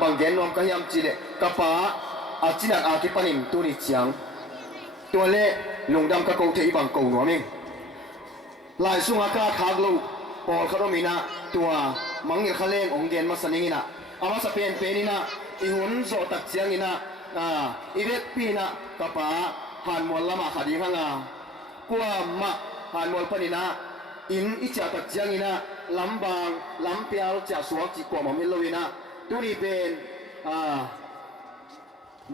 บางเย็นนอมก็ยำจีเลกระป๋าอาจินักอาคิปนิมตัวนี้เจียงตัวเล่ลุงดำกระโกเทอีบังโกหนัวมิงลายสุงอากาศขากลูกปอลคาร์มินะตัวมังเงคาเลงองเกนมาสนิงินะอามาสเปนนี่นะอีหุ่นโซตักเจียงินะอีเวทปีนะกระป๋าหันมวลละมาขัดีข้างอ่ะกว่ามาหันมวลปนินะอินอิจฉาตักเจียงินะลำบางลำเปียวจะสวกจีกว่ามาเมลวินะตัวนี้เป็น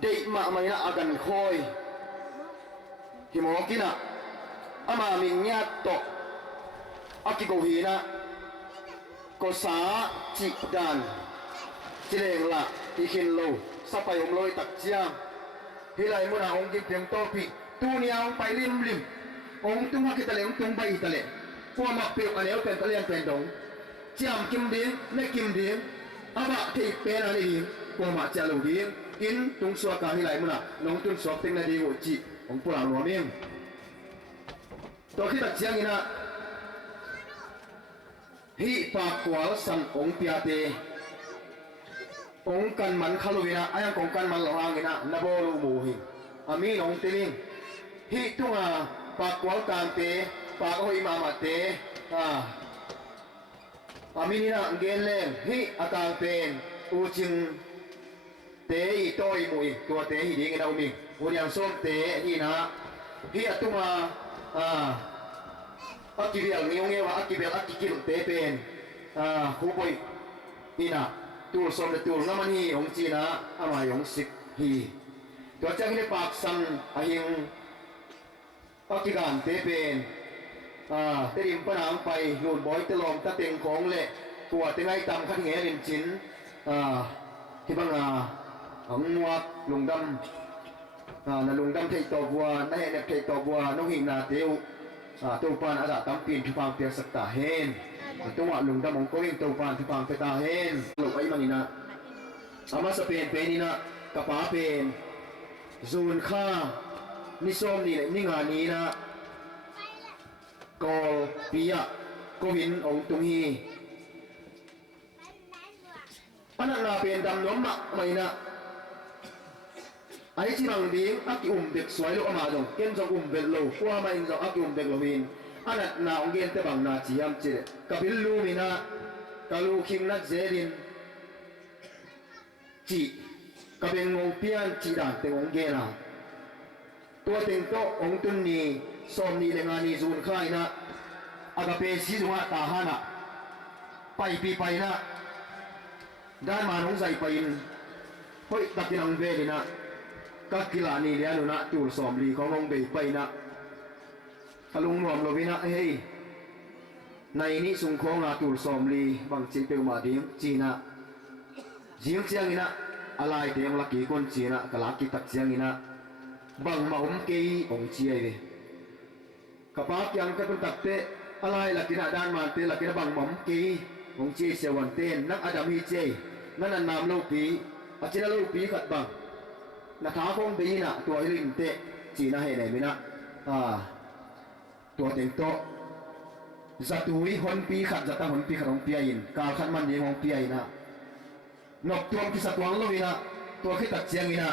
เด็กมาไม่นะอากันคอยที่มองกินะอามามิงญาติตกอากิโกฮีนะก็สาจิดานจิเลงละที่ขินโลสไปอมลอยตักเจียงฮิไลมุนาองกิเพียงโตปีตัวนี้เอาไปริมองตุ้งว่ากิตะเลองตุ้งใบตะเลพวกมักเปียกอันเดียวเป็นตะเลียนเป็นดงเจียมกิมเดียงไม่กิมเดียงอาบะที่เป็นอะไรดีพวกมักเจริญเดียงกินตุงสวากาฮิไลมุนาน้องตุงสวกเต็งนาดีโอจีองปุราหนัวเมียงตัวขี้ตักเจียงนี่นะฮิปากกวาลสันองเปียเตองกันมันขลุยนะอายังองกันมันหลงนี่นะนโบลูมูหิอามีน้องติลิงฮิตุงปากกวาลการเตปากโออิมามาเตอามีนี่นะเกนเลงฮิอาการเป็นอูจิงเตอีโตอีมุยตัวเตฮิดีกันเอามิงอุยังส้มเตฮินะฮิอตุงอักกิเบียลนิยงเงวะอักกิเบียลอักกิกิลเตเป็นคู่บอยนี่นะตูลสมเดตูลน้ำมันฮีองจีนะอามายองสิกฮีตัวจังนี่ปากสังอาหิงอักกิการเตเป็นเตริมปนางไปหลุดบอยตะลองตะเต็งของเละตัวเต็งไอตำขัดเงี้ยริมจินที่บังของวักลุงดำนั่นลุงดำไทยตอบัวนั่นเน็บไทยตอบัวน้องหิงนาเตียวตัวปานอาดาตั้มปีนทุฟังเปียสักตาเฮนตัวลุงดำมงก็ยิ่งตัวปานทุฟังเปียตาเฮนลูกไอ้มันนี่นะอามาสเปนเป็นนี่นะกระป๋าเป็นซูนค่านิส้มนี่นี่งานนี้นะกอลปียะก็วินองตุงฮีอันนั้นนาเป็นดำน้ำมะไม่นะไอ้ที่บางดีอักเด็กสวยลูกมาจงเก็นจงเบลโลฟัวมาอินจงอักเด็กโลวินอันนั้นนาองเกนเตบังนาจียมจีกับบิลลูมินะกับลูคิงนัดเจรินจีกับเป็นงงเปียนจีด่านเตองเกนะตัวเต็งโตองตุนนีสมนีเลงานีซูนค่ายนะอากาเปซิจุงะตาฮานะไปปีไปนะด้านมาน้องใส่ไปเฮ้ยตักกินังเวลินะก็กีฬานี้เลี้ยงนะตูลสอมลีขององเบย์ไปนะทะลุงรวมโลวินะเฮ้ยในนี้สุงของนาตูลสอมลีบางจีเปียวมาดิ้งจีนะจีงเชียงนี่นะอะไรเดียงลักกี้คนจีนะกลักกี้ตักเชียงนี่นะบางมาอมเกยองเชียเลยกับปากยังก็เป็นตักเตะอะไรลักกี้นะด้านมาเตะลักกี้นะบางมาอมเกยองเชียเสวันเตนนักอาดามีเจนั่นนามโลปีอาจจะโลปีขัดบังนาท้าคงดีนะตัวลิงเตะจีน่าเห็นไหมมินะตัวเต็งโตจัตุยคนปีขัดจัตตาคนปีขัดของปีอินกาขัดมันดีของปีอินนะนกตัวที่สัตว์วังโลวินะตัวขี้ตัดเชียงอินะ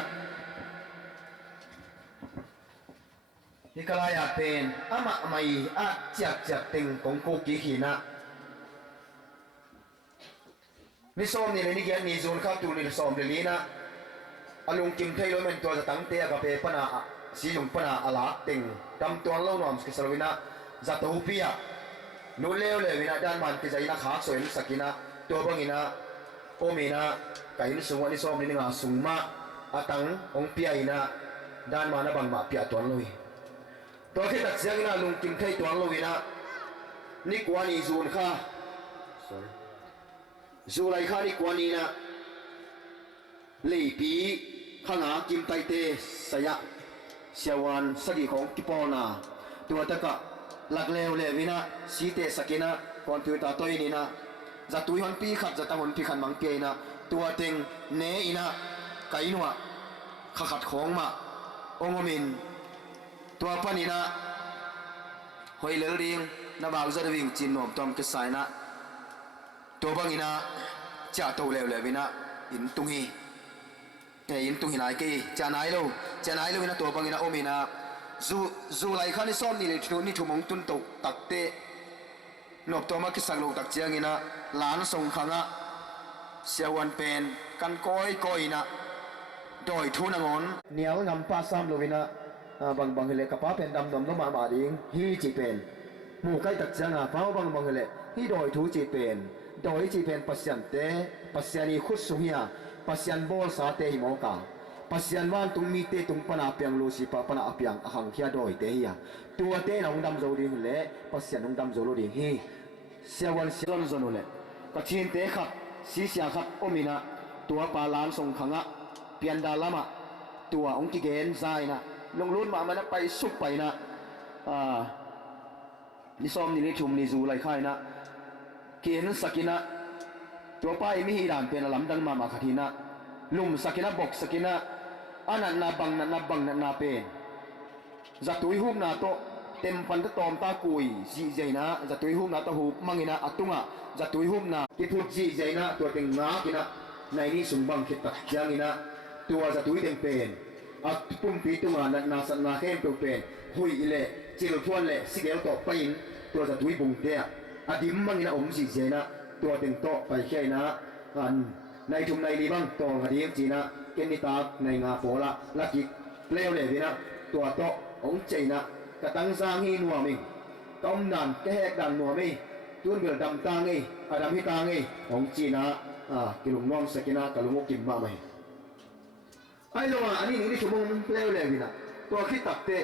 นี่ก็ลายเป็นอามาไม่อาจัดเต็งของโกกิหินะนี่ส้มนี่เลยนี่แกนี่โซนข้าวตูนี่ส้มเดี๋ยวนี้นะอลุงกิมเทยโรมันตัวจะตั้งเตะกับเปปนาสีลุงปนาอลาติงตำตัวเล่าหน่อมสกิสลวินะจัตุปียนูเลวเลยวินะด้านมันที่ใจนะขาสวยสกินะตัวบังอินะโอมีนะไก่นี่สูงวันนี้ส้มนี่งาสูงมากอาตังองเปียอินะด้านมานะบังมาเปียตัวลุยตัวที่ตัดเสียงนะลุงกิมเทยตัวลุยนะนี่กว่านี่ซูนค่ะซูไรข้านี่กว่านี้นะลีปีข้างหากิมไตเตสยะเสียวันสกิของกิปอนาตัวตะกะหลักเลวเลวินะสีเตสกินะก่อนตัวตาตัวนี้นะจะตุยหันปีขัดจะตะหันปีขันมังเกนะตัวเต็งเนอินะไก่หนัวขัดของมาองมินตัวปนินะหอยเลริงนาบาวจะวิ่งจินหนอมตอมกระสายนะตัวบังอินะจะตัวเลวเลวินะ in tungi in tungi nai ke cha nai lo ina to bang ina omina zu lai khani som ni le ni thumong tun to takte nop to ma ki sang lo tak chiang ina lan song khanga siawan pen kan koi na doi thu na ngon nial ngam pa sam lo ina bang hele ka pa pen dam dom no ma ding hi chi pen mu kai tak chiang a pau bang hele hi doi thu chi pen doi chi pen pasyan te pasyani khut suhia pasyan bol sa te hi mo ka pasyan wan tung mi te tung pana piang lo si pa pana apiang ahang khia doi te ya tua te na undam zo ding le pasyan undam zo lo ding hi siawan silon zo no le ka chin te khat si sia khat omina tua pa lan song khanga pian da lama tua ong ki gen zai na long lun ma mana pai sup pai na ni som ni le thum ni zu lai khai na ken sakina tua pai mi hi ran pen lam dang ma khathina lum sakina bok sakina anan na bang na pen zatui hum na to tem pan ta tom ta kui ji jaina zatui hum na ta hu mangina atunga zatui hum na ki phut ji jaina to teng nga kina nai ni sumbang khit tak jangina tua zatui teng pen at pum pi tunga na san na khem to pen hui ile chil phuan le sigel to pain tua zatui bung te adim mangina ji jaina tua teng to pai khaina an nai thum nai li bang to ngadim china kenni ta nai nga pola laki leo le vina tua to ong chaina ka tang sang hi nuwa ming tom nan ke hek dan nuwa mi tun bel dam tang ei adam hi tang ei ong china kilung nom sakina kalungu kim ma mai ai lo ani ni chumong leo le vina to khi tak te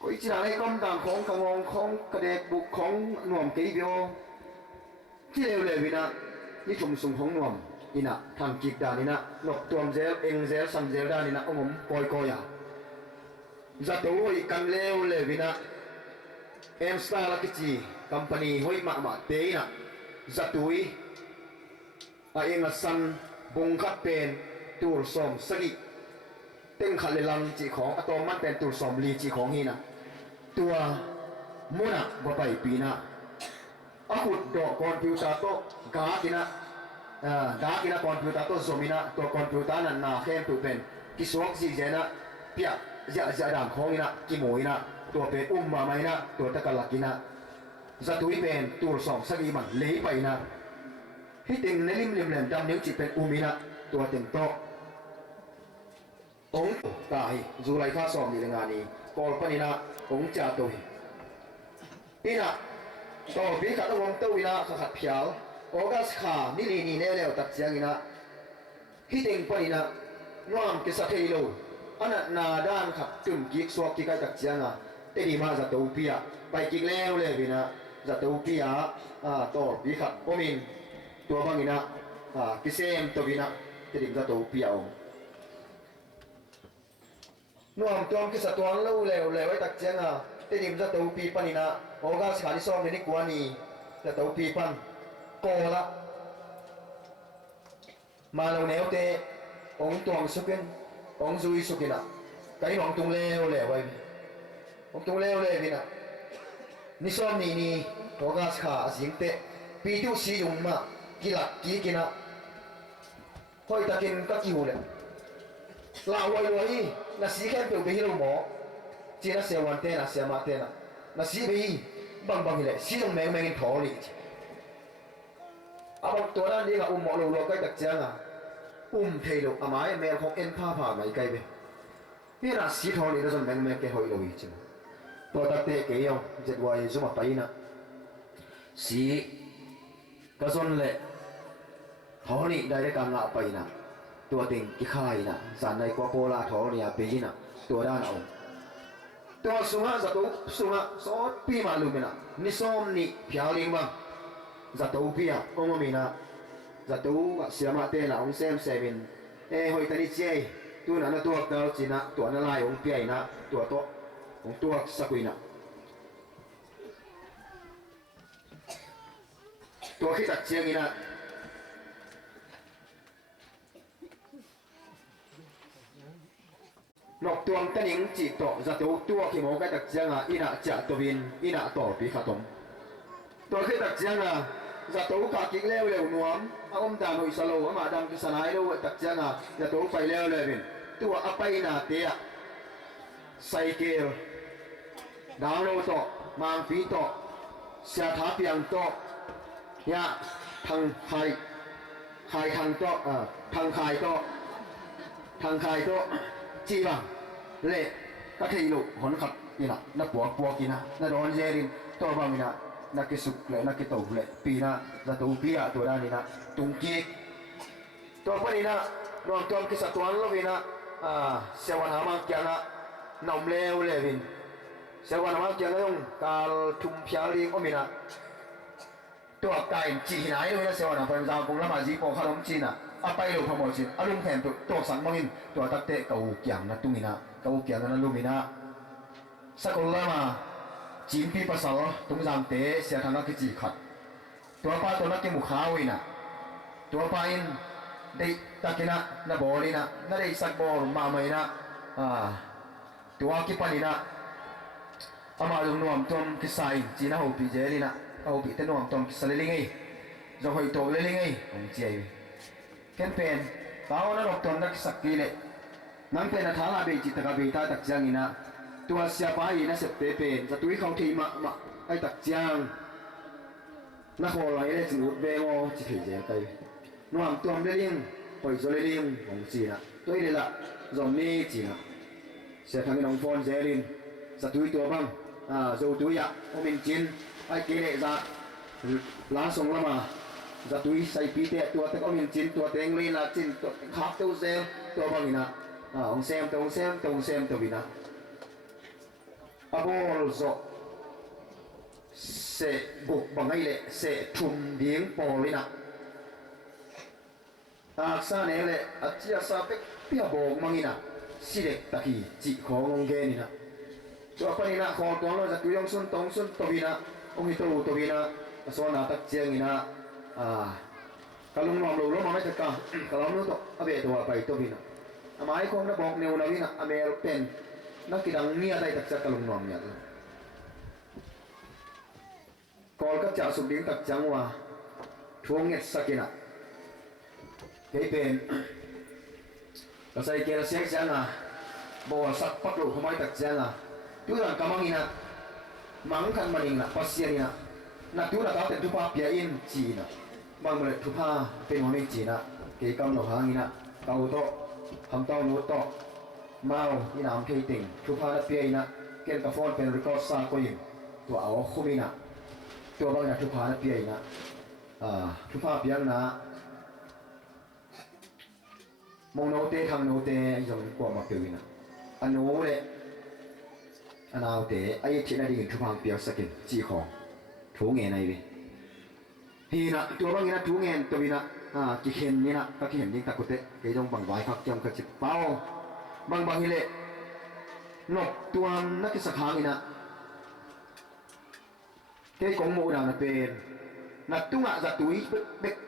koi china ai kom dang khong kangong khong ka dek buk khong nuam ke bio chi leo le vina ni chum sung khong nuam ina tham kik dan ina nok tuam zel eng zel sam zel dan ina omom koi ya zatoi kan leo le vina em sta la kichi company hoi ma te na zatui a enga san bung khat pen tur som sagi teng khale lang chi khong atom man pen tur som li chi khong hi na tua muna ba pai pi na akut do computer to ga kina computer to zomina to computer na khem tu pen ki sok ji jena pia ja dang khong ina ki moina to pe ma mai na to ta kalakina zatui pen tur som sagi man le pai na hi ting nelim lem dam neu chi pen umina to teng to ong tai zulai kha som ni lenga ni kol panina ong cha to ina to bi ka ong to ina khat phial ogas kha ni li ni ne le tak chiang ina hi ting panina nuam ke sa thei lo ana na dan khap tum kik suak ki kai tak chianga te di ma za to pia pai kik leo le bina za to pia to bi khat omin to bangina ki sem to bina te di za to pia ong nuam tom ki sa tuan lo le wai tak chianga te di za to pi panina oga sa ni som ni kwani za to pi pan ko la ma lo neo te ong tuang suken ong zui sukina kai ong tung leo le wai ong tung leo le bina ni som ni oga kha asing te pi tu si yung ma kilak ki kina hoi takin ka ki hule la wai na si khem pe be hilo mo china se wan te na se ma te na si be bang hile si yung meng tho li abang to na ni ga mo lo kai tak changa thei lo amai mel khok en pha mai kai be ni ra si tho ni da son meng ke hoi lo hi chin to ta te ke yo jet wai zuma pai na si ka son le tho ni dai de ka nga pai na to ting ki khai na san dai ko po la tho ni a pe na to da na to sunga za to sunga so pi ma lu na ni som ni phya ling bang za to pi a ong mi na za tu siama te na ong sem semin hoi tani che tu na na tuak dal china tu na lai ong pi na tu to ong tuak sakuina tu khi tak chiang ina nok tuang taning chi to za tu tuak ki mo ka tak chiang ina cha to bin ina to pi khatom to khi tak chiang tổ cả kỹ leo lều nuông ông ta hồi salo mà đang cái sân hai đâu tập giang à giả tổ phải leo lều bên tua apa na tia cycle đào lô to mang phí to xe tháp yang to ya thằng khai thằng to thằng khai to chi bằng lệ các thầy lục hòn khập như là nó bùa kia nó đón dê đi to bằng như là cái sục lệ cái tàu lệ pi na là tàu pi à tuổi này tung kia to apa ni đoàn trong cái satuan lo vina sewan hamang kia nằm leo vin sewan hamang kia nó dùng kal thum piali có minaตัวไก่จีนายด้วยนะเซวนะเป็นจางกงละมาจีโปขนมจีนอ่ะอาไปลูกพมอจีนอาลุงแทนตัวสังมังอินตัวตักเตะเกาเกียงนะตุมินะเกาเกียงนั้นลูมินะสักละมาจีนปีภาษาตุงจางเตะเสียทางนักจีขัดตัวป้าตัวนักกิมุขาวินะตัวป้าอินได้ตักนะน่ะบอลีนะน่ะได้สักบอลมาไม่นะตัวกิปันินะอามาลุงนวมจอมกิสายจีน่าหูปีเจลีนะเอาbị tên hoàng toàn sờ lên ngay rồi hồi tổ lên ngay ông chơi cái pen bao nó đọc toàn các sắc kỳ lệ nắm pen là tháo là bị chỉ tất cả bị ta đặc giang ina tua siapa ina sẽ pen ra túi không thì mà ai đặc giang nó hồ lại đấy chỉ một về ngô chỉ phải dễ tay nó làm toàn lên liền hồi rồi lên liền ông chỉ là tôi đây là dòng ni chỉ là sẽ thằng đồng phone dễ liền ra túi tua băng dầu túi ạ ông mình chín ai kể lệ ra langsung lama za tui sai pi te tua te omin chin tua teng le la chin tua khap tu sem tua bangina ong sem to bina abol zo se buk bangai le se thum ding polina sa ne le achia sa pek pia bog mangina sirek taki chi khong ge ni na tua panina kho to lo za tui ong sun to bina ông itu tu bina soalnya tak ciang ina kalau ngomong dulu mana cakap kalau nu tu abe tu apa itu bina amai kong nak bok neu bina amel pen nak kidang ni ada tak cakap kalau ngomongnya tu kalau kat cak subding tak jangwa thuangnya sakina cái pen kalau saya kira siang siang bawa sak pak lu kemai tak jang tu orang kamang ina mang kan maning na pasien na na tu na ta ten tu pa pia in chi na mang mele tu pa pe mo ni chi na ke kam no hang ina tau to ham tau no to mau ina am thei ting tu pa na pia ina ken ka phone pen record sa ko yin tu aw khumina tu bang na tu pa na pia ina tu pa pia na mong no te thang no te yong ko ma pia ina anu le anh nào để ai chuyện này đi chụp hàng biểu sakin chỉ khó thú nghề này đi thì nè tôi bao nhiêu thú nghề tôi bị nè chỉ khen như nè các cái hiện những tác của cái trong bằng vài khác trong các chữ bao bằng như lệ nộp tuan nó cái sạc hàng nè cái công mô đào là bền là tung ạ giả túi bếch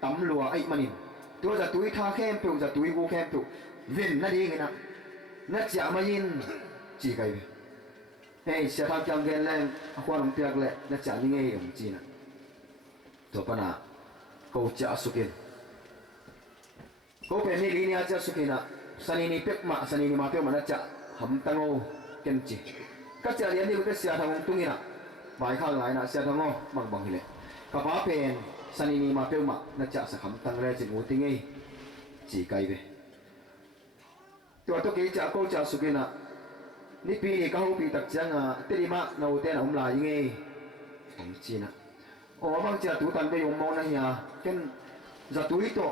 tắm lùa ấy mà nhìn tôi giả túi tha khem tụ giả túi vô khem tụ viên nó đi cái nè nó chả mà nhìn chỉ cái hey siapa yang geleng aku orang tiak le dah cak ni ngai dong Cina tu apa nak kau cak asukin kau pemil ini aja sukina sani ni pek mak sani ni mapek mana cak ham tango kenci kaca dia ni kita siapa yang tungina baik hal lain nak siapa ngo bang hile kapapa pen sani ni mapek mak nak cak sakam tang le cik mutingi cikai be tu atau kicak kau cak sukina ni pi ni kau pi tak jangan terima nau ten om lai nge om Cina oh bang cia tu tan be yong mo na ya ken za tu itu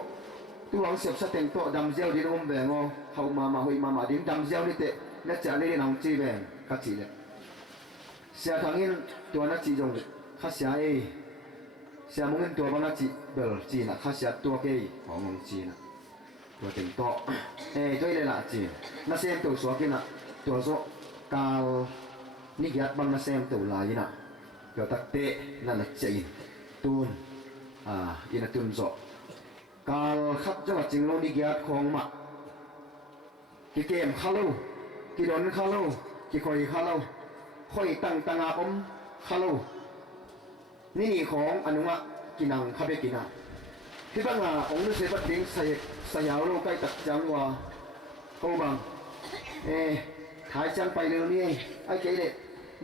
tu ang siap sa ten to dam zeu di om be ngo hau mama hui mama dim dam zeu ni te na cia ni nang chi be ka chi le sia thangin tu na chi jong kha sia sia mungin tu bang na chi bel chi na kha sia tu ke om Cina tu ten to toi le la chi na sem tu so ke na tu so kal ni giat bang na sem tu lai na yo tak te na na chain tun ina tun zo kal khat jawa ching lo ni giat khong ma ki kem khalo ki don khalo ki khoi khalo khoi tang tang a om khalo ni ni khong anu ma กินังข้าไปกินะที่บ้านองค์นู้เสพดิ้งสยาวโลกใกล้ตัดจังว่าเขาบังถ่ายจังไปเรื่องนี้ไอ้เก๋เด็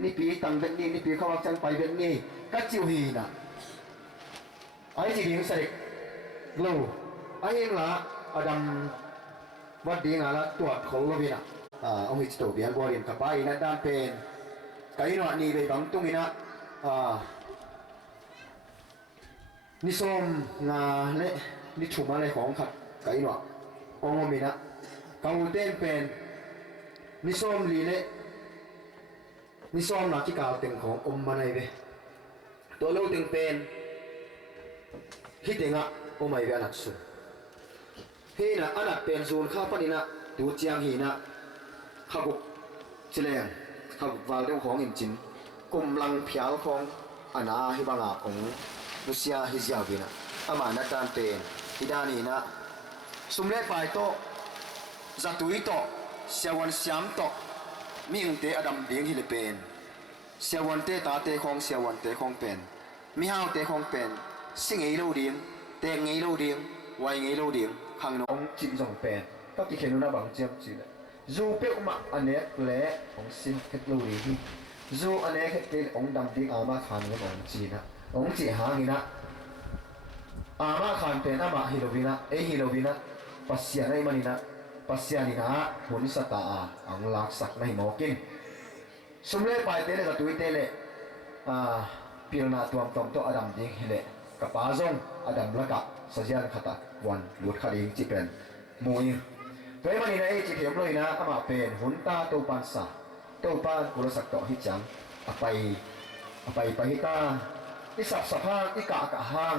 นี่ปีตังเป็นนี่นี่ปีเขาว่าจังไปเป็นนี่ก็จิวฮีนะไอ้จีดิ้งเสด็จโลไอ้เองละอดัมวัดดิ้งละตัวเขาโลวินะองค์อิจโตเบียนบัวเรียนกับไปนั่นด้านเป็นไก่หนวดนี่ไปบังตรงนี้นะนิสมงาเละนิชุมาอะไรของขัดไก่หนวดองค์มีนะกังวลเต้นเป็นนิสมลีเละนิสมนักที่กล่าวถึงของมาในเวตัวเราถึงเป็นฮิตเองะไม่เวอนักสุฮีนะอนักเป็นซูนข้าปนินะดูเจียงฮีนะข้ากุเฉลียงข้ากุวาลเรื่องของอินจินกุมลังเพียวของอนาฮิบังอาของรุเซียฮิจาวินะอามานักการเป็นฮิดานีนะสุมเลปายโตจัตุยโตเสวันสยามโตมิงเตอดัมเบียงฮิเลเป็นเสวันเตตาเตของเสวันเตของเป็นมิฮาวเตของเป็นสิ่งไงโลดิงเตงไงโลดิงไวไงโลดิงข้างน้องจีจงเป็นก็ที่เขียนน่าบังเจียมจีเลยจูเปกมาอันเนี้ยเละของสินเทคโนโลยีจูอันเนี้ยคือองดำดิ้งอามาขันกับองจีนะองจีหางินะอามาขันเป็นอามาฮิโรวินะฮิโรวินะปัสยาในมันนี่นะปัสยานี่นะหุ่นสตาอังลักสักในหมอกินสมเลไปเตเลกับตุยเตเลพิลนาตัวมตัวอดัมดิ้งฮิเลกับปาจงอดัมละกับสัญญาณขัดวันหลุดขัดเองจีเป็นมวยตัวมันนี่นะจีเทียมเลยนะอามาเป็นหุ่นตาตัวปันสาตัวปันกุลสักต่อฮิจังไปฮิตาที่สับสะพานที่กะห้าง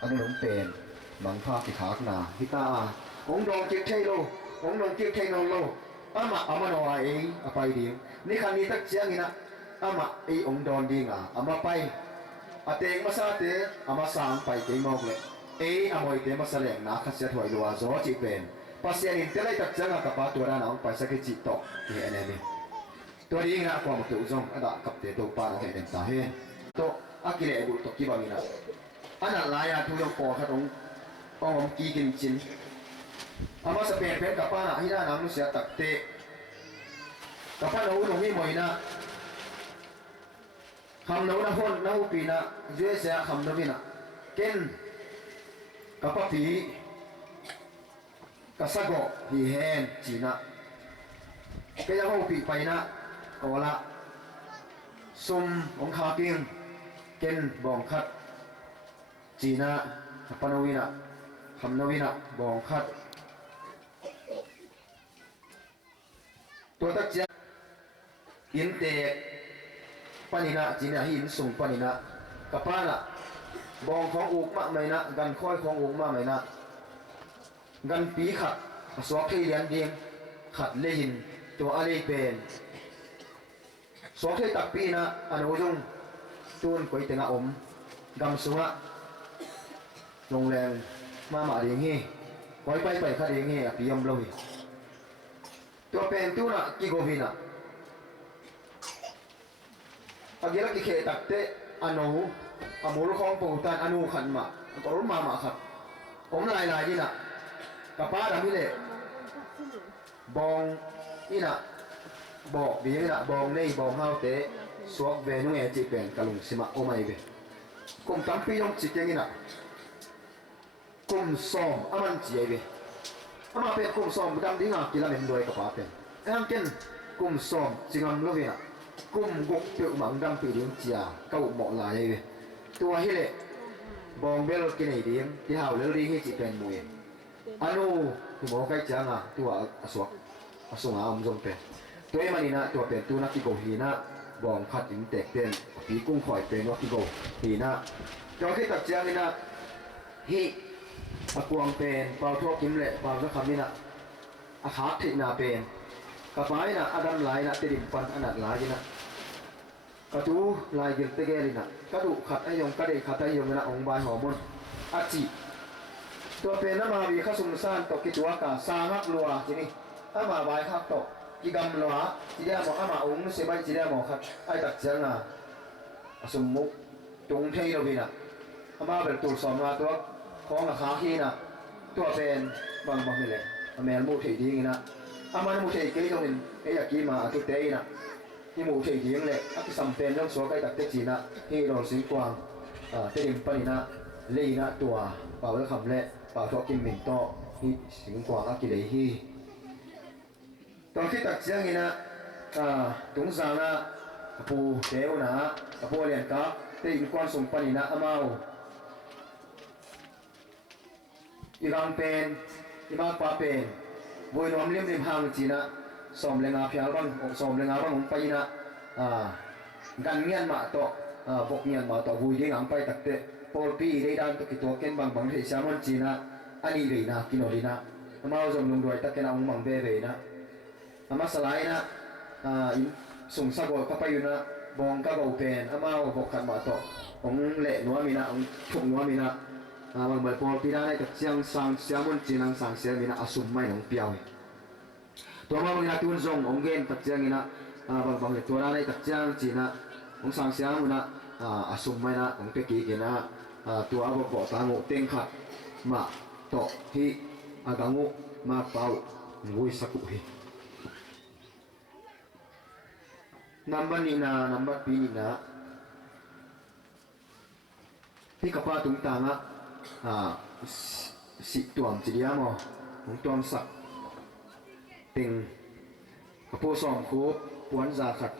อันนี้หลงเป็นมังพาที่ขากนาฮิตาองดองเก็บเทโลองดองเก็บเทโนโลอามาโนอาเองไปดีนี่คันนี้ตักเจียงนี่นะอามาองดอนดีงาอามาไปเตงมาซาเตอามาสางไปเตงมอกเลยอามวยเตมาแสดงนักขัดเสียถอยลัวโจจีเป็นปัสยานินเตลัยตักเจียงกับปาตัวนั้นเอาไปสักจิตโตที่เอ็นเอ็มตัวนี้นะความตัวจงอันดับกับเตตัวปาเห็นสาเหตุตัวอากิเลบุตรกีบามินะอันนั้นลายทุยงปอขนมปองกีกินจินอามาสเปนเป็นกับป้าฮิดานังนุเสียตักเตกับป้าเราตรงนี้มวยนะคำเรานะคนเราปีนะเยอะเสียคำเราปีนะเก่งกับป้าผีกับสักก็ผีแหนจีนะก็ยังเอาปีไปนะก็ละซุ่มของขาเกียงเก่งบองคัดจีนะปนวินะคำนวินะบองคัดตัวตักเจียอินเตปนินะจีนะหินส่งปนินะกับป้านะบองของอุกมะไม่นะกันค่อยของอุกมะไม่นะกันปีขัดสวกที่เลียนเดียงขัดเลหินตัวอะไรเป็นสวกที่ตักปีนะอนุจงตูนก๋วยเตี๋ยวอมกำสุงะโรงแรมมาเรียงเฮ่ไว้ไปขัดเรียงเฮ่ปียมลอยตัวเป็นตัวน่ะกิโกวินะอากิระกิเคตักเตอนุอมูลของปูตันอนุขันมาตัวรุ่นมาครับผมลายนี่นะกับป้าดำนี่เลยบองนี่นะบอกบีนี่นะบองในบองเฮาเตสวกเวนุเอจิเป็นกะลุงสิมาโอไม่เบกุมตั้มปียงจิตยังนี่นะกุมซ้อมอามันจีเบอามาเป็นกุมซ้อมดำดิ้งอ่ะกินละเมนด้วยกับป้าเป็นเอ็งเก่งกุมซ้อมจิงอันลูกนี่นะกุมกุกเปียวมังดำปีดิ้งจีอ่ะก็หมอลายเบตัวเฮเลบองเบลกินไอดิ้งที่เฮาเรื่องนี้จิเป็นมวยอนุที่บอกใกล้จังอ่ะตัวอสวกอสงอาอมจงเป็นตัวมันนี่นะตัวเป็นตัวนักกิโกฮีนะบองขัดอินเตกเป็นปีกุ้งข่อยเป็นนักกิโกฮีนะจอที่ตัดเจียงนี่นะฮีอากวงเป็นเปล่าทั่วกิมเละเปล่าสักคำนี่นะอาขาทินาเป็นกระป๋ายนะอดัมลายนะติดิมปันอนัดลายนะกระตูลายเกินเตเกลินะกระดูขัดไอยงกระเดขัดไอยงนะองบายหอมนอาจีตัวเป็นน้ำมาวีข้าสุนซานตกกิจวัตรสาหักลัวทีนี้น้ำมาใบข้าตกกิกำลัวจีเดียมน้ำมาองค์เสบายจีเดียมครับไอตักเจ้าน่ะสมมุตรงเทโลวินะ อามาเป็นตัวสองมาตัวของราคาที่นะตัวเป็นบางนี่แหละแม่มูเทียดิ้งนะอามันมูเทียกี่ตรงนี้ไอ้ยากีมาตัวเตยนะที่มูเทียดิ้งเลยอาที่สัมเป็นต้องสวดใกล้ตักเตจีนะที่เราสิงกวางเตลิมปนินะเลยนะตัวเป่าแล้วคำเละเป่าทอกินเหม็นโตที่สิงกวางอากิเลยที่ตอนที่ตักเสียงนี่นะตรงสางนะปูเทวนะปูเลียนกับเตลิมกวางส่งปนินะอามาอีกางเป็นอีบางปาเป็นบุยนอมเลี้ยมริมหางจีนะสมเลงอาพิอาบังสมเลงอาบังของไปนะกันเงียนมาต่อพกเงียนมาต่อบุยดิ้งอังไปตักเตะพอปีได้ดันตุกิตัวเก็นบางบางที่สามันจีนะอันนี้เลยนะกินอะไรนะมาเอาจงลงด้วยตักเก็นเอามังเบเบนะมาสลายนะส่งสักว่าไปอยู่นะบองก็เอาเป็นมาเอาพกขันมาต่อของเละนัวมีนะของถุงนัวมีนะบางพอปีนั้นตักเสียงสังเสียมันจีนังสังเสียมีนะอสุมไม่หนองเปียวตัวมาบางทีตุนทรงองเกนตักเสียงนี่นะบางตัวนั้นตักเสียงจีนะองสังเสียมันนะอสุมไม่นะองเปกีกินะตัวอาบอกตางูเต็งขัดมาโตที่อากังูมาเป่างูสักุฮีนับวันนี้นะนับวันปีนี้นะที่กับป้าตุงตางสิตัวมจีเดียมของตัวมสักเต็งกับผู้สองคูปวนซาขัด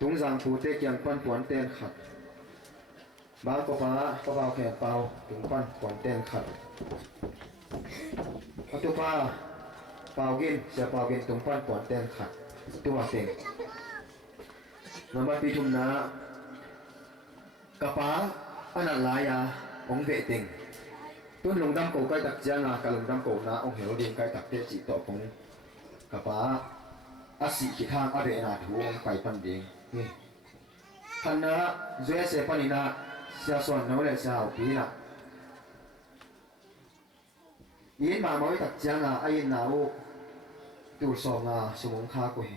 ตุงจางผู้เตะยังปั้นปวนเต้นขัดบางก็ป้าก็เบาแขนเป่าตุงปั้นปวนเต้นขัดเอาตัวป้าเป่ากินเสียเป่ากินตุงปั้นปวนเต้นขัดตัวเต็งนำมาปีทุมนะกับป้าอันนั้นลายองเวติงต้นลงดำโกใกล้ตักเจ้านาการลงดำโกนะองเหวดินใกล้ตักเตจิตต่อของกับป้าอาศิกิทางอาเบนาถูองไปปันเดงนี่ท่านนะเจเสปนินะเสียส่วนโน้เลยเสียปีนะยินมาไม่ตักเจ้านาไอ้ยินนาอูตูสองสมองข้ากุย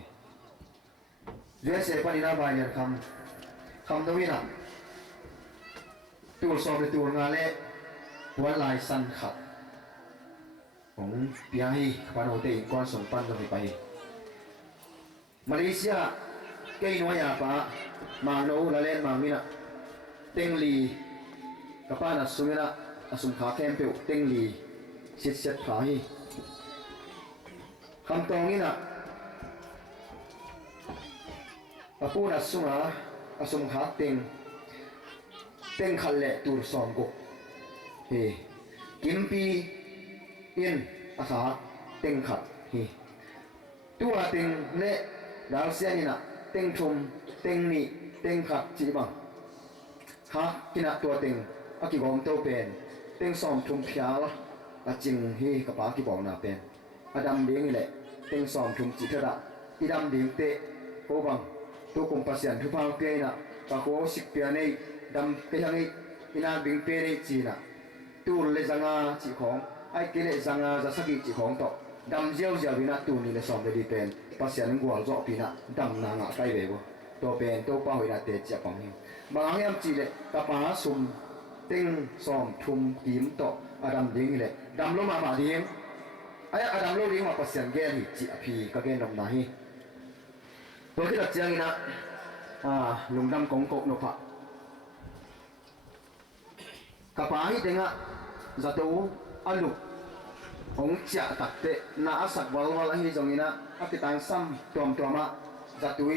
เจเสปนินะบายเรียนคำตัววินะตัวสอบในตัวงานเละหัวลายสันขัดของปียฮีปานโอเตอินก้อนส่งปั้นกันไปมาเลเซียเกย์น้อยปะมาโนละเล่นมามินะเต็งลีกับป้านัสซุมินะสุมขาแคมเปิลเต็งลีเสียดขาฮีคำตรงนี้นะปูนัสซุมาสุมขาเต็งขันเละตูรสอมกุเฮกิมปีอินอาขาเต็งขัดเฮตัวเต็งเละดาวเสียนี่นะเต็งชมเต็งนี่เต็งขัดจีบังฮะกินะตัวเต็งอากิบอมโตเป็นเต็งสอมชมพิอาละอาจิงเฮกับปากิบอมนาเป็นอดัมเดียงนี่แหละเต็งสอมชมจิตระอีดัมเดียงเตะโอบังตัวกุมปัสยันทุพางเปียนะปะโคสิกเปียนี่ดำเปียนี่อินาบิงเปียนี่จีนะตูเลจังอาจีของไอ้เกเลจังอาจะสกิจีของต่อดำเจียวเจียวพินะตูนี่เลยสอมเลยดีเป็นปัสยันกัวจอกพินะดำนางอ่ะใกล้เบบตัวเป็นตัวป้าวินาเตจีปังหิวบางอย่างจีเลยกับป้าซุ่มเต็งสอมทุมกิมต่ออดัมเดียงนี่เลยดำลงมาเดียงไอ้อดัมลงเดียงมาปัสยันแก่หิจีอพีก็แก่ดำนาฮีตัวที่ตัดเจียงนี่นะลุงดำกงกนกะกับป้าฮิตเองจะตัวอลุองเจ้าตัดเตะน่าสักวัลวัลฮิจงอินะอากิตังซัมตัวมาจะตัว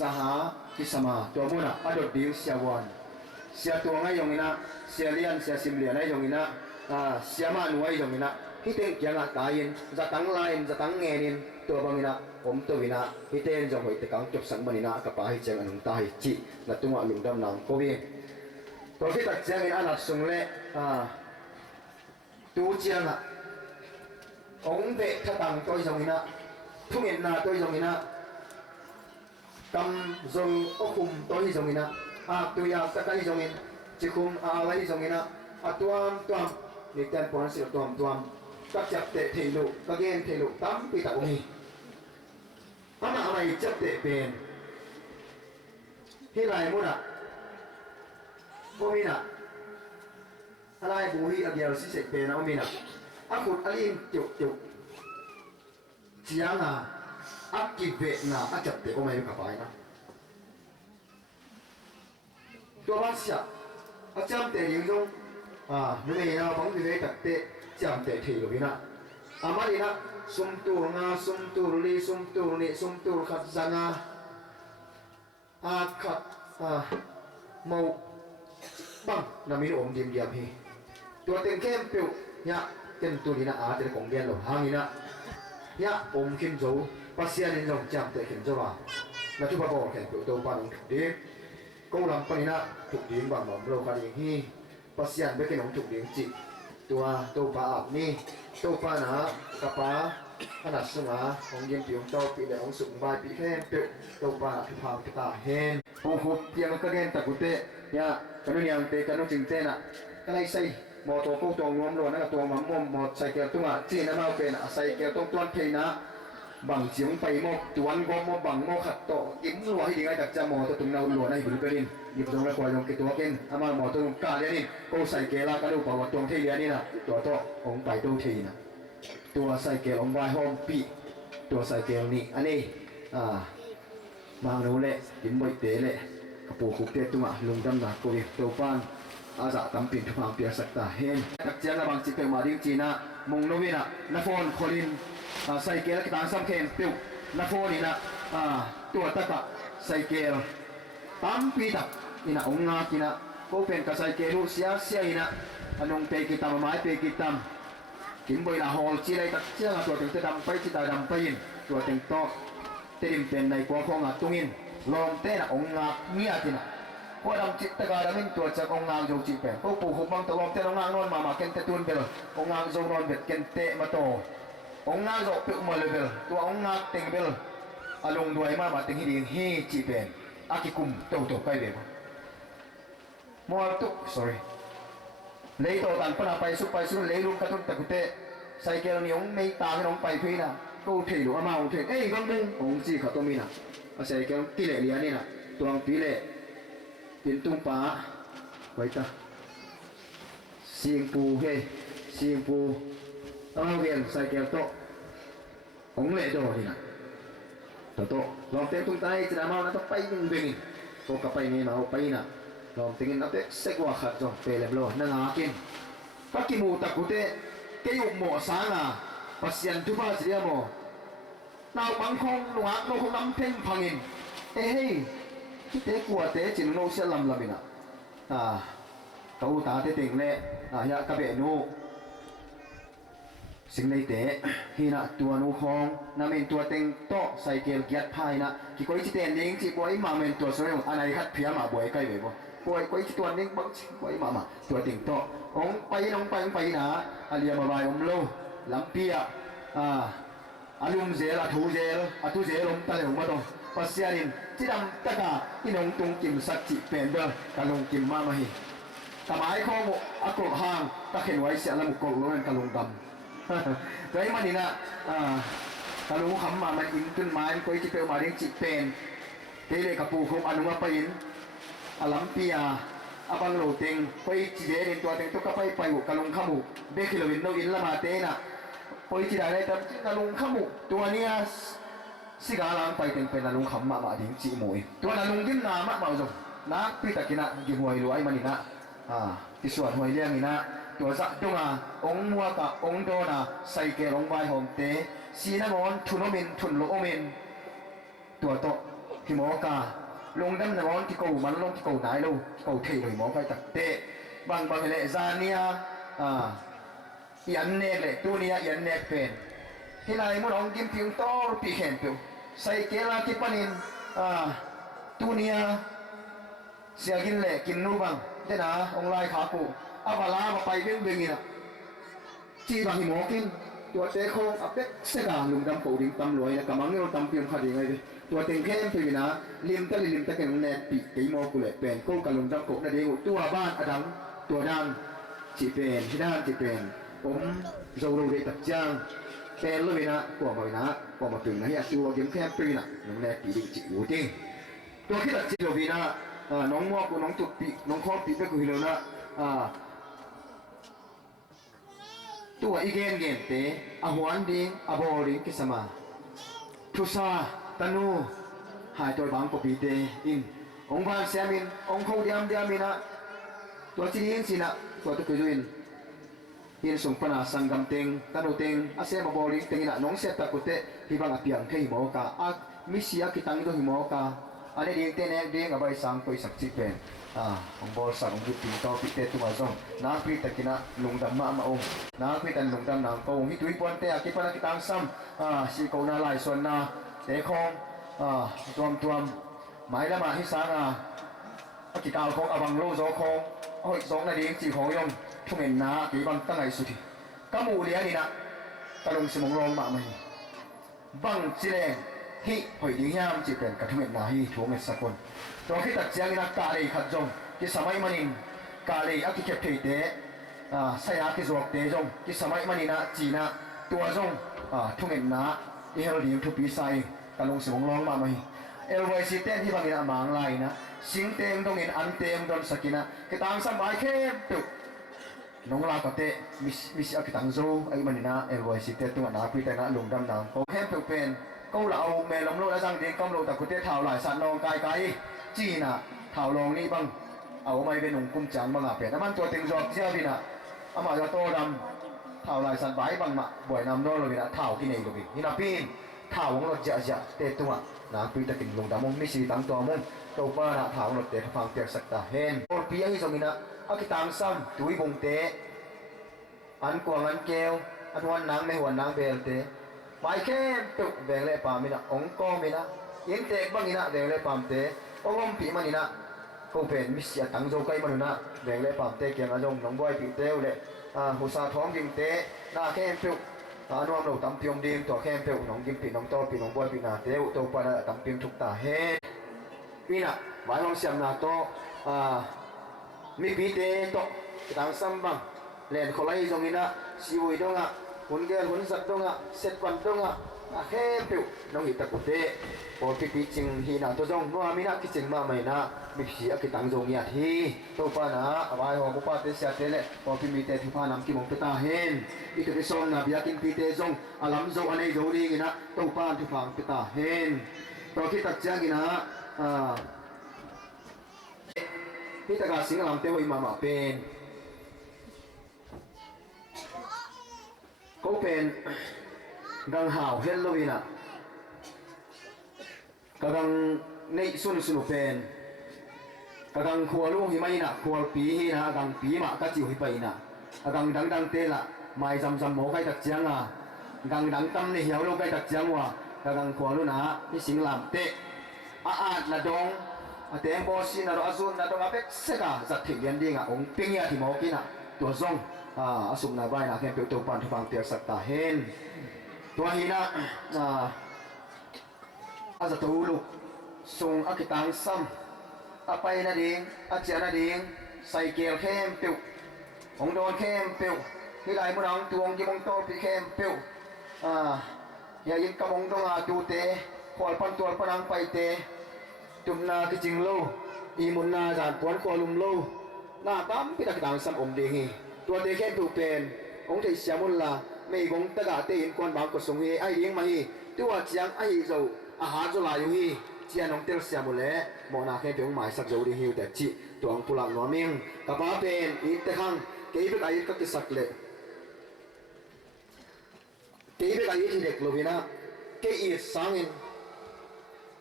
จะหาคิสมาตัวมุนะอดดิวเสียวันเสียตัวไงยงอินะเสียเลียนเสียซิมเลียนไงยงอินะเสียมาหน่วยยงอินะฮิตเองยังตายินจะตั้งลายจะตั้งเงินตัวบางอินะผมตัวอินะฮิตเองจงไว้ตะกังจบสังบันินะกับป้าฮิเจงอันตาฮิจิและตัวลุงดำนางโคบีตัวที่ตัดเจียงอินะนัดส่งเล่ตัวเจียงองเบะถ้าต่างตัวจงอินะทุกเงินนาตัวจงอินะกำจงอคุมตัวจงอินะตัวยาตะการจงอินจิคุมอะไรจงอินะตัวนี่แต่ปอนสิตัวก็จับเตะเทลุก็เกณฑ์เทลุตั้มปีตะองค์อะไรจับเตะเป็นที่ไรมุ่งพวกนี้ อะไรบุยอาเกียวสิเสกเป็นเอามีนะอากุดอาลินจุกเสียงอ่ะอากิเวนะอาจับเตะก็ไม่รู้กับไปนะตัวบ้านเสียอาจำเตะยิงจงนี่ไม่นะบางทีเตะเตะจำเตะทีเลยนะมาดีนะสมตูงาสมตูลีสมตูนี่สมตูขัดจังขัดmau bang nami om dim diam hi tua teng kem piu ya ken tu ni na te kong dian lo hangina ya om kin zo pasian in long jam te kin zo wa na tu ba bo ken piu do pa nong de ko lam pa ni na thuk ding bang mom lo ka ding hi pasian be ken ong thuk ding chi tua to pa ap ni to pa na ka paขนาดสมาของเย็นผิวเจ้าปีแดงสุกใบปีแค่เปรี้ยวตัวปลาที่พาไปตาเห็นผู้คุบเตียงก็เดินตะกุเตะยากันนู่นยังเตะกันนู่นจริงเต้น่ะก็เลยใส่หมอตัวพวกตัวงวมโดนนั่นกับตัวมันม่วงหมอใส่เกลือตัวจีนนั่นเอาเป็นใส่เกลือต้องต้วนเพลนะบังเสียงไปหมดตัวนก็มบังหมขัดโตยิ้มรัวให้ดีไงจากจะหมอตัวตรงเราหลวงในบุญเปรินหยิบตรงแล้วคอยลงกิตัวเก่งอามาหมอตัวกาเรียนี่ก็ใส่เกลือก็ดูประวัติตรงที่เรียนนี่นะตัวโตองไปดูทีนะตัวใส่เกลือองไว้ห้องปีตัวใส่เกลนี่อันนี้มาโนเล่กินบ่อยเตะเล่กระปูคุกเตะตัวลุงดำหนักกุยตัวป้านอาจะตำปิ่นทุกความเปียกสักตาเห็นตักเจ้าระบางจิตเป็นมาดิ้งจีน่ะมงโนวินะนาโฟนโคลินใส่เกลกระตานซ้ำเข็มปิวนาโฟนี่นะตัวตะกะใส่เกลตำปีตักนี่นะองงากินะก็เป็นกระใส่เกลูเสียนี่นะนงเปกิตามไม้เปกิตามกินบ่อยละหอลจีไรตักเจ้าตัวถึงจะดำไปจิตาดำไปยินตัวถึงโตเต็มเป็นในกวางของตุงินลองเต้นองงาเมียตินะพอดำจิตตะการดำมินตัวจากองงาโยจิเป็นพวกปู่หุบมังตะลองเต้นองงานอนมาเก็นเตตุนเบลองงาโจนอนเบ็ดเก็นเตมาโตองงาโจปิกมาเลยเบลตัวองงาเต็งเบลอารมณ์ด้วยมาเต็งฮิดีฮีจีเป็นอากิคุมโตไปเบลมัวตุ sorry lấy tổ tàn phânไปสุดlấy luôn các thôn tật tệ sai kia ni ông mấy ta cái ôngไปphi nè câu thể đủ ama ông thể ấy con đừng ông chỉ khát tôi mi nè sai kia tỷ lệ liền nè tuang tỷ lệ tiền tung phá vậy ta xiên pu ông viên sai kia to ông lệ đồ thì nè to lòng tên tung tay chỉ là mau nó bay bên bên cô cặp bay này mau bay nè lom tingin natin segwa khat jo peleblo na ngakin pakimuta kute kayo mo sana pasyan tu ba siya mo naw bangkong luak no kong nampeng pangin hey kite kuate chin no siya lamlamina kau ta te ting le ya kabe noสิ่งในเตะฮีน่ะตัวนูคองนั่นเป็นตัวเต็งโตใส่เกลเกียร์พายนะกี่ก้อยจิตเต็งลิงจีก้อยมาเป็นตัวสวยอันไหนคัดเพียมาบ่อยใกล้ไปบ่ก้อยจิตตัวลิงบังก้อยมาตัวเต็งโตองไปนะอาเลียมาบายโลลำเปียอาลุมเซลทูเซลลมตะเลงมาตรงปัสยานินที่ดำตะกาที่น้องตุงกิมสักจิเป็นเด้อกะลงกิมมาฮีแต่หมายข้อมุอากรห่างตะเข็นไว้เสียละมุกกลงนั่นกะลงดำcái mà đi nè taรู้คำมามันอินขึ้นมาก็จะเป็นมาเรียงจิตเป็นเทเลกับปูคมอนุมาไปอินอลัมปียอาบังโลเต็งไปจีเดนตัวเต็งตุกไปหุกะลงขมุเบคิโลวินโนอินละมาเตน่ะไปจีได้แต่กะลงขมุตัวเนี้ยสิกาลังไปเต็งเป็นกะลงคำมาดิ้งจีมวยตัวนั้นลงกินน้ำมาจงนักพิตากินะกินหวยรวยมันนี่นะที่ส่วนหวยเลี้ยงนี่นะตัวสักตัวองมัวกับองโดนะใส่เกลองใบหอมเตะสีน้ำมันทุนมินทุนโลมินตัวโตที่หมอกาลงดำน้ำมันที่กูมันลงที่กูไหนลูที่กูเทเลยหมอไปตักเตะบางเลซาเนียยันเนกเลยตัวนี้ยันเนกเป็นที่ไหนมันลองกินผิวโตปีเข็นผิวใส่เกลาที่ปนินตัวนี้เสียกินเลยกินนู่บังเด้นะองไล่ขากูอาบาลามาไปเรื่องนี้นะจีบางหิมอกินตัวเตะโค้งอับเด็กเสกาลุงดำปูดิ่งตำรวยนะกำมังเราตำเพียงขัดยังไงดิตัวเต็งเข้มไปนะลิมตะแกงแนบปีกตีมอกุเล่เป็นโก้กับลุงดำโกนั่นเองตัวบ้านอดังตัวดังจีเป็นที่ด้านจีเป็นผมเราเรียกตัดจ้างเป็นเลยนะกว่ามาถึงนะเฮียตัวเกมแค่ปีน่ะลุงแนบปีดิ่งจีหูจริงตัวที่ตัดจีโรวีนะน้องมอกูน้องตุกปีน้องคอปีไปกูฮิโรนะ ตัวอีเกนเกนเตอหวนดิงอบอริงกิสมาทุสาตนูหายตัวบางกบีเตอินองค์พระเสียมินองค์เขาเดียมมินะตัวจีนิงสินะตัวตะกุยอินอินส่งปนาสังกัมเต็งตนูเต็งอาเซียมาบอริงเต็งนะน้องเสียตะกุเตฮิบังอภิยังเทหิโมกาอักมิสิอากิตังตัวหิโมกาอันนี้เต็งเต็งเต็งกับใบสังตัวสักจิเป็นองบอลสังองค์ปิงโตปิเตตัวจงนาพิตะกินะลุงดำมาองนาพิตันลุงดำนางโกงฮิตุยปวนเตะกิปนักิตังซ้ำสิโกนาลายส่วนนาเตะคงตัวหมายละมาที่สางกิกาวของอบังโลโซคงโอ้ยสองนาทีจีของยงทุ่งเงินนากีบังตั้งไงสุดที่ก็มูเลียนี่นะตะลุงสมองรองมาไหมบังจีเลงฮิหอยดิ้งยามจีเป็นกระทุ่งเงินนาฮิทุ่งเงินสกุลตัวที่ตัดเจียงนักกาเลยขัดจงที่สมัยมันนินกาเลยอากิเก็บเทเตสยามที่จวกเตจงที่สมัยมันนินะจีนะตัวจงทุ่งเงินนาที่เราเลี้ยงทุกปีไซตะลุงสมองรองมาไหมเอลไวซีเต้นที่บางทีน่ะมังไลนะสิงเต็มตรงนี้อันเต็มโดนสกินะกิตังสมัยเข้มตุน้องลากเตะมิสกิตังโซไอ้มันนี่นะเอลไวซีเต้นตัวนาพี่แต่นะลุงดำน้ำเขาเข้มตุเป็นก็เราเมลมโลและสังเดียก็โลแต่กุเตะเท้าหลายสัตว์นองไกลจีน่ะเท้าลองนี่บ้างเอาไม่เป็นหนุ่มกุ้มจังบ้างอ่ะเป็นน้ำมันตัวเต็งจอกเจ้าพี่น่ะอามาจะโตดำเท้าหลายสัตว์ใบบางมาบ่อยน้ำโดนเลยนะเท้าที่ไหนก็พี่นี่นะพี่เท้าของเราจะเตะตัวนาปีตะกินลงดำมงมิสีตังตัวมงตัวป้าหน้าถาวรถเตะฟังเตียกสักตาเห็นโอปีให้สมินะอากิตังซ้ำตุยบงเตะอันกวางอันเกลอันวันนางไม่หัวนางเบลเตะไปแค่ตุกแบงเล่ปามินะองกอมินะยิงเตะบ้างนี่นะแบงเล่ปามเตะองอมปีมันนี่นะก็เป็นมิสีตังโจไกมันนะแบงเล่ปามเตะเกียงอจงน้องบอยปีเตะเลยหัวซาท้องยิงเตะหน้าแค่ตุกตานวมเราตำเพียงดีตัวแค่เพียงน้องยิงปีน้องโตปีน้องบอยปีนาเตวตัวปานะตำเพียงทุกตาเฮปีน่ะหมายของเสียงนาโตมีปีเตโตต่างซ้ำบังเล่นคนไรตรงนี้นะสิวดงอ่ะหุ่นเกลหุ่นสัตว์ดงอ่ะเสร็จวันดงอ่ะแค่เพียงน้องหิตะกุเตพอปีจริงฮีน่ะตัวจงนัวมีนักที่จริงมาไหมนะมีผีอักตังจงยาทีตัวปานะวายหัวกุปาเตเสียเตเลพอปีมีเตที่พานำกิมงเปตาเฮนอีกที่สองนะบิอากินปีเตจงอาลัมโจอันนี้โจดีกินะตัวปานที่ฟังเปตาเฮนตัวที่ตัดเจียกินะที่ตะการสิงห์ลำเตวิมามาเป็นก็เป็นดังห่าวเฮลโลวีน่ะกำลังในสุนเป็นกำลังขวลูกหิมะน่ะขวปีนะกำลังปีมากระจิ๋วหิไปน่ะกำลังดังเตละไม่จำหมอใครตักเจียงอ่ะกำลังตั้มในเหี่ยวลูกใครตักเจียงว่ะกำลังขวลูกนะที่สิงห์ลำเตอาดนะดงเตงบอสินะเราอาซุนนะดงอาเป็กเสกาจัดถิ่นเรียนดิ้งอ่ะองปิ้งยาที่หมอกินอ่ะตัวซงอาสุนนะใบนะแค่เป็นตัวปันทุฟังเตียสักตาเห็นตัวหินะอาจจะตูลูกส่งอากิตังซ้ำอาไปนะดิ้งอาเจียนะดิ้งใส่เกลเข้มปิวของโดนเข้มปิวที่ไหลมุนังตัวงยิมงโตปีเข้มปิวอย่ายิงกระมงตรงตูเตะขวดปันตัวปนังไปเตะจุ่มนาที่จริงโลอีมุนนาจานปวนขวลุมโลหน้าตั้มพิทักษ์ดังซ้ำอมดีฮีตัวเตะเข้มปิวเป็นองค์ที่เสียมุนลาไม่กงตะกาเตอินกวนบางกสงฮีไอเลี้ยงมาฮีตัวเจียงไอโจอาหารจุลาอยู่ฮีเจียน้องเตลเสียมุนเล่มองนาเข้มปิวหมายสักโจดีฮีแต่จีตัวองปุลังหัวเมียงกับป้าเป็นอีเตขังเกี่ยบไอก็ติสักเล่เกี่ยบไอที่เด็กโลวินะเกี่ยสังอิน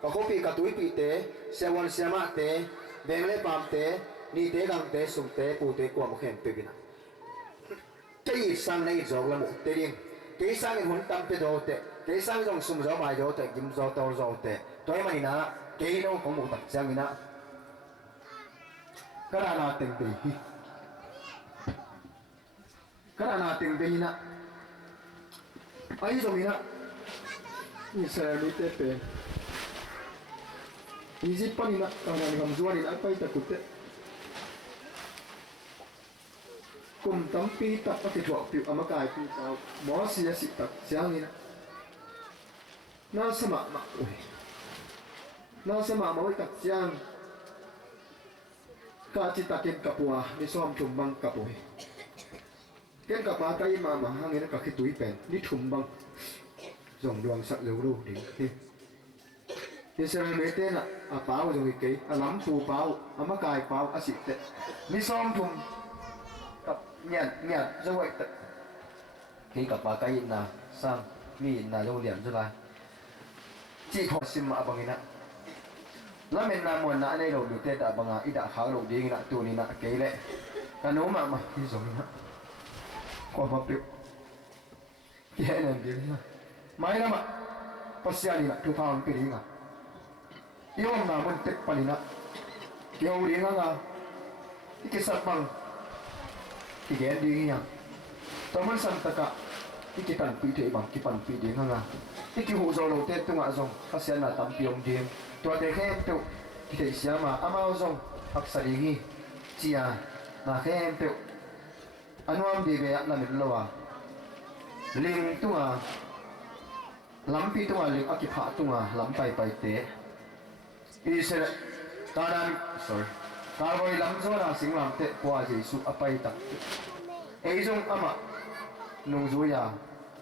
ก็เขาปีกับตุยปีเตะเซวันเซียมาเตะเบงเล่ปามเตะนี่เตะกังเตะสุงเตะปูเตะกวามเข้มปีนะเกี่ยสังในจอกละมุเตะดิ้งเกี่ยสังในหุ่นตั้มเปโดเตะเกี่ยสังจงสุ่มจอมาโดเตะกิมจอโตโจเตะตัวมันนี่นะเกี่ยน้องของมุตักจังนี่นะก็ได้นาเต็งปีก็ได้นาเต็งปีนะไอ้ตรงนี้นะนี่เซลล์เตะเป็นIzin pa nina karena ngamzuan nina apa itu kute kum tampi tak pakai dua piu amakai piu tahu mau sih si tak siang nina na sama mak na sama mau tak siang kaci takin kapua ni suam cumbang kapui cái cặp ba cái mà hang này nó cả cái túi bèn đi thùng băng dòng đoàn sặc dầu đâu đi Israel mấy tên báo dùng cái lắm phù báo mắc cài báo xịt tệ mi xóm thùng cặp nhạt như vậy cái cặp ba cái na sang mi na dòng liền cho lại chỉ họ xin mà bằng cái lá mình làm một nãy đây đầu được tết đã bằng ít đã khá đầu đi nãy tụi này nãy cái lệ cái nấu mà đi giống như qua bắp bịu cái này gì nhá mấy lắm pasti ani nak tu faham ke dia yêu mà mình tek palina yêu dia nga cái sắp bằng cái dia nha teman santaka cái tan pi te bang cái pan pi dia nga cái hồ zo lo te tu nga zong kasian na tam piong dia tua te khem tu cái sia mà amao zong aksari hi chia na khem tu anuam di be na mit lo ling tu nga lắm pi tung alik aki pha tunga lam pai te is taran sorry karoi lam zo na sing lam te kwa jesu apai tak ei jong ama nung zo ya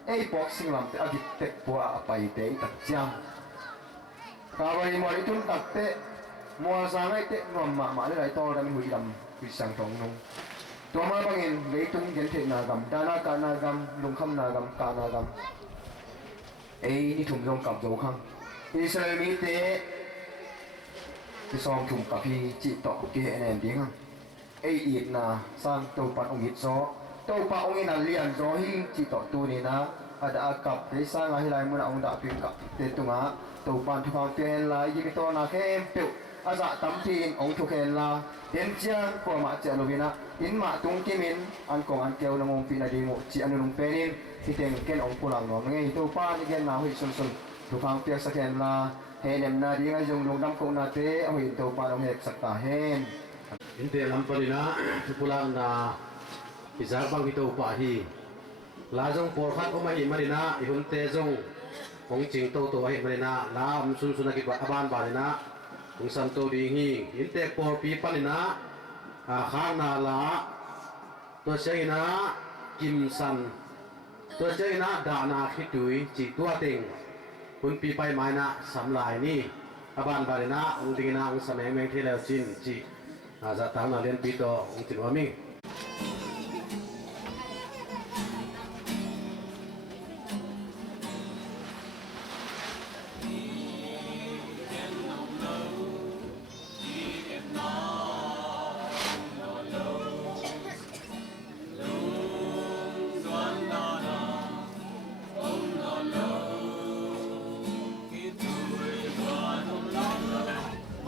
ei pok sing lam te aki te kwa apai te tak jam karoi mo itun tak te mo sa ngai te ngom ma le lai to dan hui lam hui sang tong nung to ma bangin leitung gen the na gam dana ka na gam lung kham na gam ka na gam ấy đi thùng rong cặp dấu khăng Israel mỹ tế cái song thùng cặp thì chị tọ cái hệ này tiếng khăng ấy ít là sang tàu bạn ông ít gió tàu bạn ông ấy là liền gió hi chị tọ tu này na ada cặp cái sang ngày lại muốn ông đã tuyên cặp để tung á tàu bạn thu hàng tiền lại cái to là cái em tiểu dạ tắm thì ông thu khen là đến chiang của mạ chợ lô na in mạ tung kim in ăn còn ăn kêu là mong phi là đi ngộ chị ăn nung penin thì tiền cái ông pulang nó ngay tàu pa cái nào huy xuân xuân thu hàng tiền sa khen là hè nem na đi ngay dùng lùng đâm cũng na té huy tàu pa ông hẹp sạc cả hen in tiền làm phần na thu pulang na bisa bang itu pa hi la jong por khat o mai marina ihun te jong ong ching to to hi marina la sun sun ki aban barina ong san to ding hi in te por pi panina khang na la to seina kim san to seina da na khitui chi tua ting hun pi pai mai na sam lai ni aban barina ong dingina ong sameng meng thela chin chi za tang na len pi to ong chin wa mi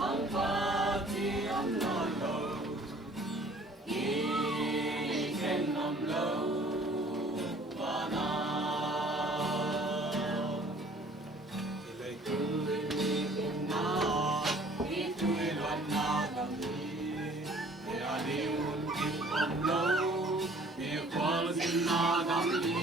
Hãy subscribe cho kênh Ghiền Mì Gõ để không bỏ lỡ những video hấp dẫn